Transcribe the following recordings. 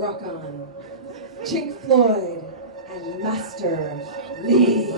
rock on. Pchinkfloyd and Master Lee.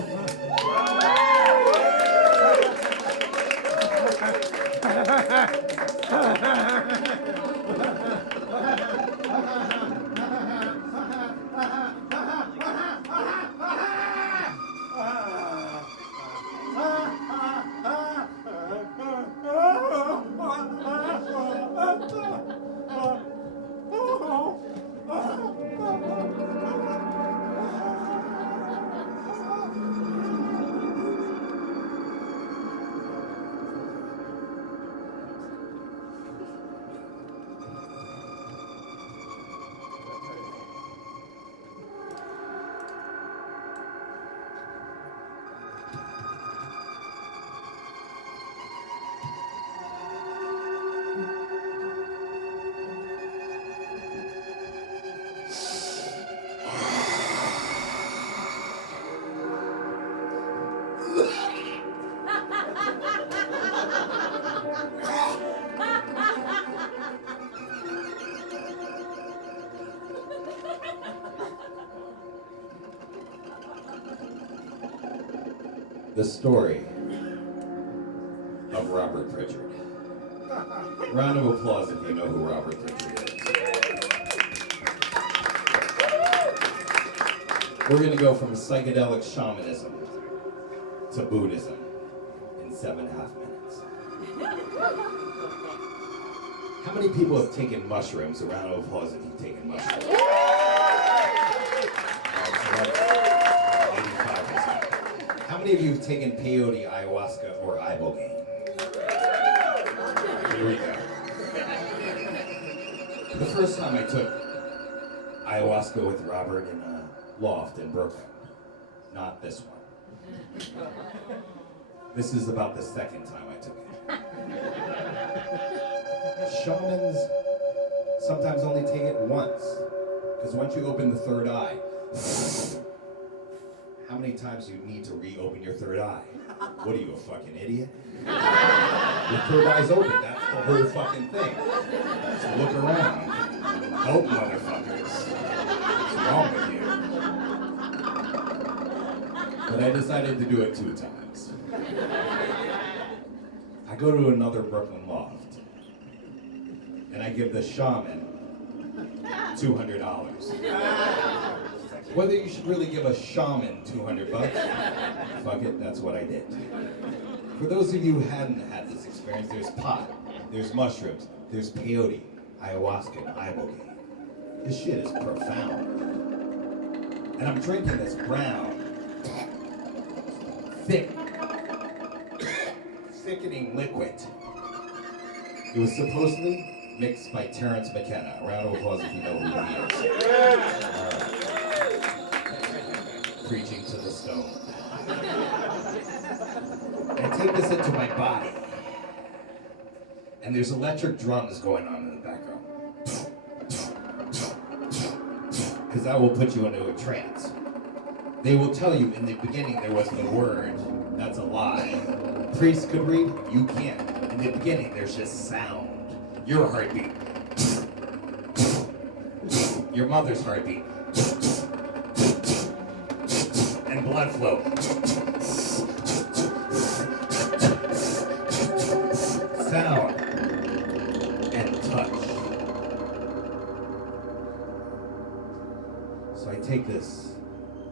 The story of Robert Pritchard. Round of applause if you know who Robert Pritchard is. We're going to go from psychedelic shamanism to Buddhism in 7.5 minutes. How many people have taken mushrooms? A round of applause if you've taken mushrooms. 85%. How many of you have taken peyote, ayahuasca, or ibogaine? Here we go. The first time I took ayahuasca with Robert in a loft in Brooklyn. Not this one. This is about the second time I took it. Shamans sometimes only take it once. Because once you open the third eye, how many times do you need to reopen your third eye? What are you, a fucking idiot? Your third eye's open, that's the whole fucking thing. So look around. Help, motherfuckers. What's wrong with you? But I decided to do it 2 times. I go to another Brooklyn loft, and I give the shaman $200. Whether you should really give a shaman $200, fuck it, that's what I did. For those of you who hadn't had this experience, there's pot, there's mushrooms, there's peyote, ayahuasca, and ibogaine. This shit is profound. And I'm drinking this brown, thick, thickening liquid. It was supposedly mixed by Terrence McKenna. A round of applause if you know who he is. Preaching to the stone. I take this into my body, and there's electric drums going on in the background. Because that will put you into a trance. They will tell you in the beginning there was the word. That's a lie. Priests could read, you can't. In the beginning there's just sound. Your heartbeat. Your mother's heartbeat. And blood flow. Sound. And touch. So I take this,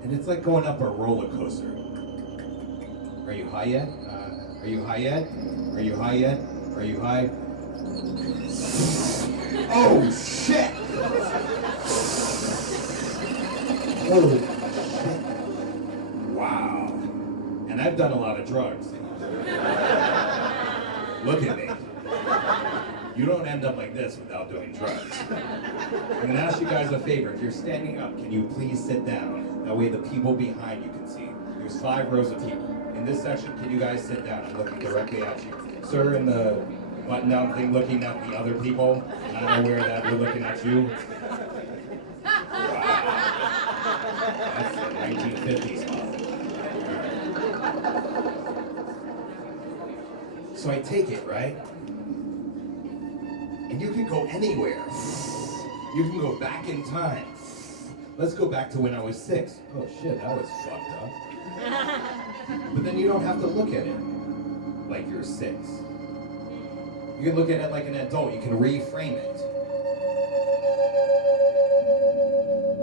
and it's like going up a roller coaster. Are you high yet? Are you high yet? Are you high yet? Are you high? Oh shit! Oh shit. Wow. And I've done a lot of drugs. Look at me. You don't end up like this without doing drugs. I'm gonna ask you guys a favor. If you're standing up, can you please sit down? That way the people behind you can see. There's 5 rows of people. In this section, can you guys sit down? I'm looking directly at you. Sir, in the button-down thing, looking at the other people, not aware that we're looking at you. Wow. That's the 1950s model. So I take it, right? And you can go anywhere. You can go back in time. Let's go back to when I was 6. Oh shit, that was fucked up. But then you don't have to look at it like you're 6. You can look at it like an adult. You can reframe it.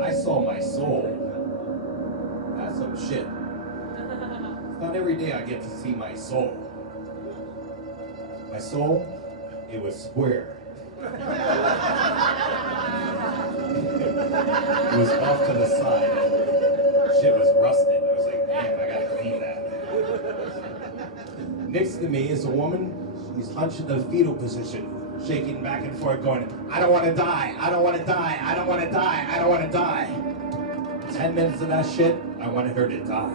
I saw my soul. That's some shit. Not every day I get to see my soul. My soul, it was square. It was off to the side. Shit was rusted. I was like, damn, I gotta clean that. Next to me is a woman. She's hunched in the fetal position, shaking back and forth, going, I don't want to die, I don't want to die, I don't want to die, I don't want to die. 10 minutes of that shit, I wanted her to die.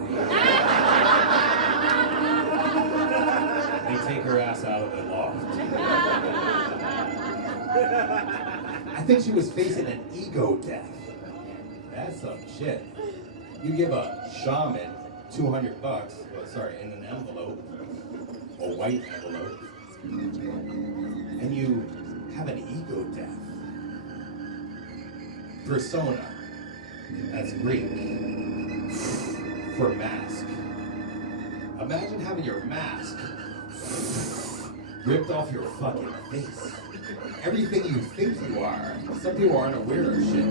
They take her ass out of the loft. I think she was facing an ego death. That's some shit. You give a shaman $200, in an envelope, a white envelope, and you have an ego death. Persona, that's Greek for mask. Imagine having your mask ripped off your fucking face. Everything you think you are. Some people aren't aware of shit.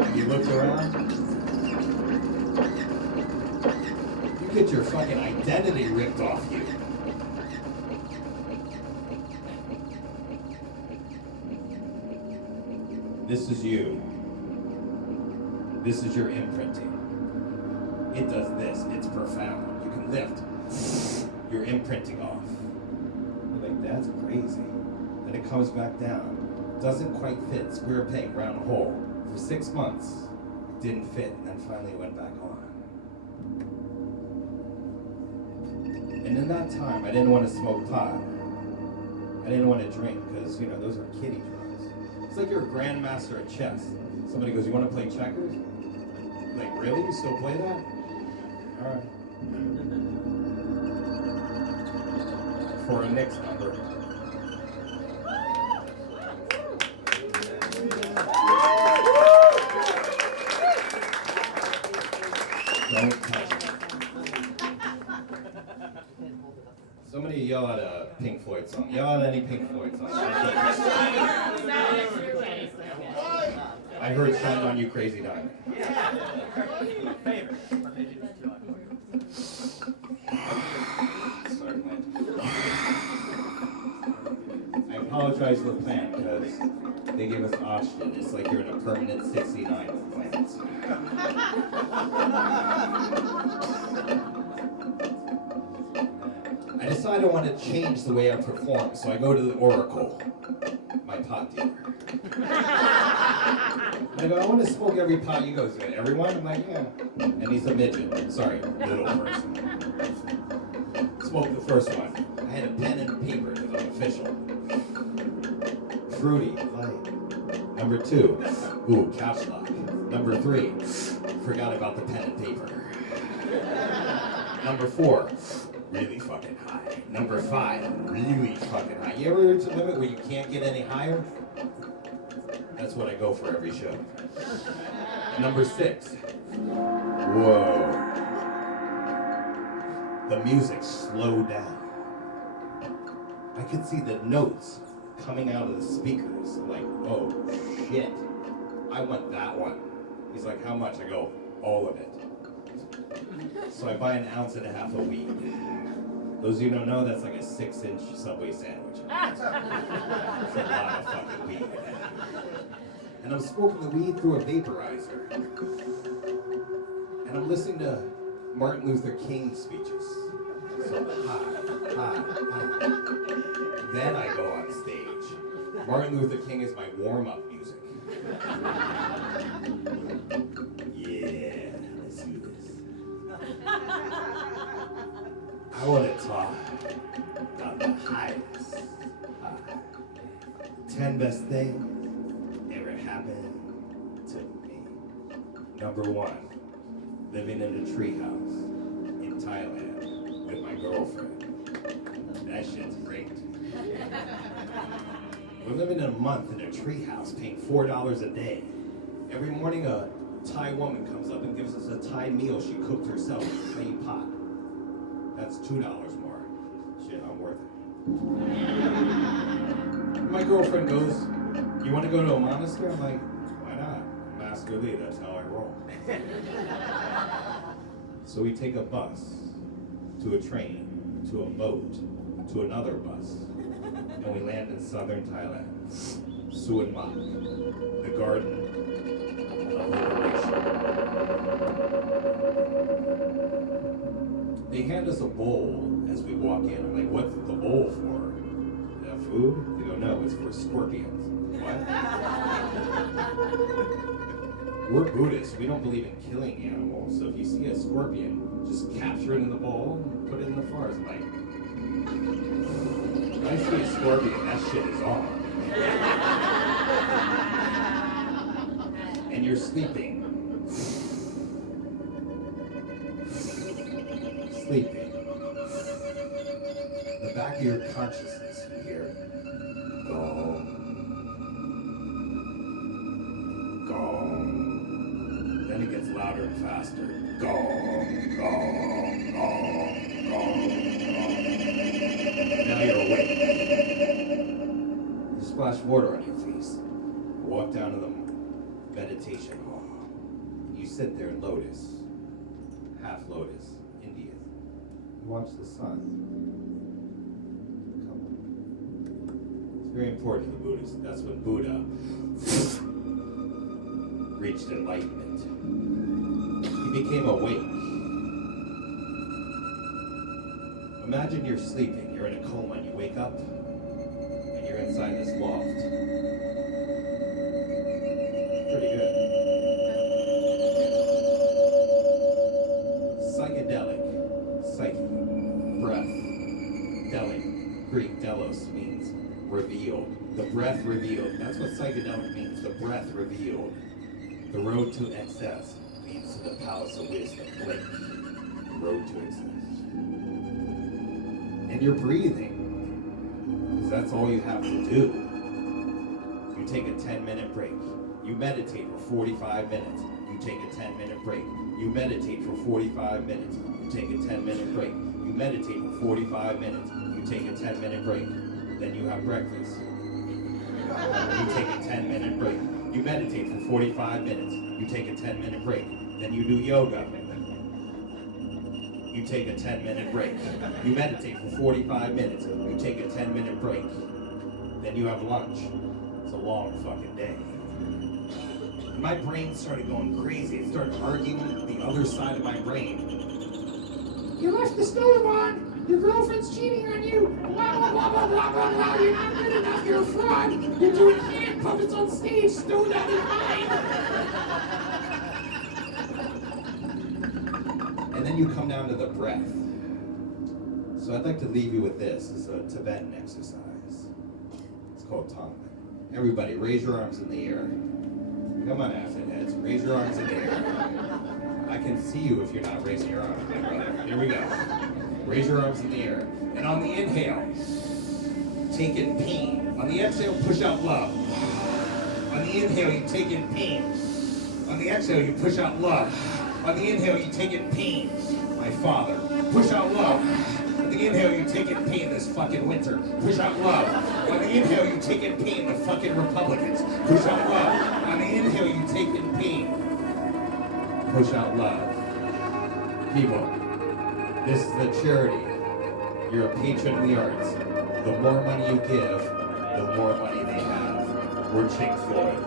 And you look around, you get your fucking identity ripped off you. This is you. This is your imprinting. It does this. It's profound. You can lift your imprinting off. You're like, that's crazy. Then it comes back down. Doesn't quite fit. Square peg, round hole. For 6 months, it didn't fit, and then finally it went back on. And in that time, I didn't want to smoke pot. I didn't want to drink, because, those are kiddie drugs. It's like you're a grandmaster at chess. Somebody goes, you want to play checkers? Like, really? You still play that? All right. For our next number. Don't touch it. Somebody yell out a Pink Floyd song. Yell out any Pink Floyd song. I heard Shine On You Crazy Diamond. My favorite. Sorry, man. I apologize for the plant because they gave us oxygen. It's like you're in a permanent 69 with plants. I decided I wanted to change the way I perform, so I go to the Oracle, my pot dealer. I go, I want to smoke every pot. He goes, everyone? I'm like, yeah. And he's a midget. Sorry, little person. Smoked the first one. I had a pen and paper because I'm official. Fruity, light. Number 2, ooh, couch lock. Number 3, forgot about the pen and paper. Number 4, really fucking high. Number 5, really fucking high. You ever reach a limit where you can't get any higher? That's what I go for every show. Number 6. Whoa. The music slowed down. I could see the notes coming out of the speakers. Like, oh shit. I want that one. He's like, how much? I go, all of it. So I buy 1.5 ounces of weed. Those of you who don't know, that's like a 6-inch Subway sandwich. That's a lot of fucking weed. And I'm smoking the weed through a vaporizer. And I'm listening to Martin Luther King speeches. So high. Then I go on stage. Martin Luther King is my warm-up music. Yeah, let's do this. I want to talk about the highest 10 best things ever happened to me. Number 1, living in a treehouse in Thailand with my girlfriend. That shit's great. We're living in a month in a treehouse, paying $4 a day. Every morning, a Thai woman comes up and gives us a Thai meal she cooked herself in a clay pot. That's $2 more. Shit, I'm worth it. My girlfriend goes, "You want to go to a monastery?" I'm like, "Why not? I'm Master Lee, that's how I roll." So we take a bus, to a train, to a boat, to another bus, and we land in southern Thailand, Suan Mak, the garden of liberation. They hand us a bowl as we walk in. I'm like, "What's the bowl for? Is that food?" They go, "No, it's for scorpions." What? We're Buddhists. We don't believe in killing animals. So if you see a scorpion, just capture it in the bowl and put it in the forest. Like, if I see a scorpion, that shit is on. And you're sleeping. Sleeping. The back of your consciousness, you hear, gong, gong. Then it gets louder and faster. Gong, gong, gong, gong, gong. Now you're awake. You splash water on your face. You walk down to the meditation hall. You sit there in lotus, half lotus, Indian. You watch the sun. Come on. It's very important to the Buddhists. That's when Buddha reached enlightenment. He became awake. Imagine you're sleeping, you're in a coma, and you wake up, and you're inside this loft. Pretty good. Psychedelic, psyche, breath, delic, Greek delos means revealed. The breath revealed. That's what psychedelic means, the breath revealed. The road to excess leads to the palace of wisdom. Blink. The road to excess. And you're breathing, because that's all you have to do. You take a 10-minute break. You meditate for 45 minutes. You take a 10-minute break. You meditate for 45 minutes. You take a 10-minute break. You meditate for 45 minutes. You take a 10-minute break. Then you have breakfast. You take a 10-minute break. You meditate for 45 minutes. You take a 10-minute break. Then you do yoga. You take a 10-minute break. You meditate for 45 minutes. You take a 10-minute break. Then you have lunch. It's a long fucking day. My brain started going crazy. It started arguing with the other side of my brain. "You left the stove on. Your girlfriend's cheating on you. Blah, blah, blah, blah, blah, blah, blah. You're not good enough. You're a fraud. You're doing hand puppets on stage. Stone out of your mind." And then you come down to the breath. So I'd like to leave you with this. It's a Tibetan exercise. It's called Tongue. Everybody, raise your arms in the air. Come on, acid heads. Raise your arms in the air. I can see you if you're not raising your arms, my brother. Here we go. Raise your arms in the air. And on the inhale, take in pain. On the exhale, push out love. On the inhale, you take in pain. On the exhale, you push out love. On the inhale, you take in pain. My father. Push out love. On the inhale, you take in pain this fucking winter. Push out love. On the inhale, you take in pain the fucking Republicans. Push out love. On the inhale, you take in pain. Push out love. People, this is the charity. You're a patron of the arts. The more money you give, the more money they have. We're Pchink Floyd.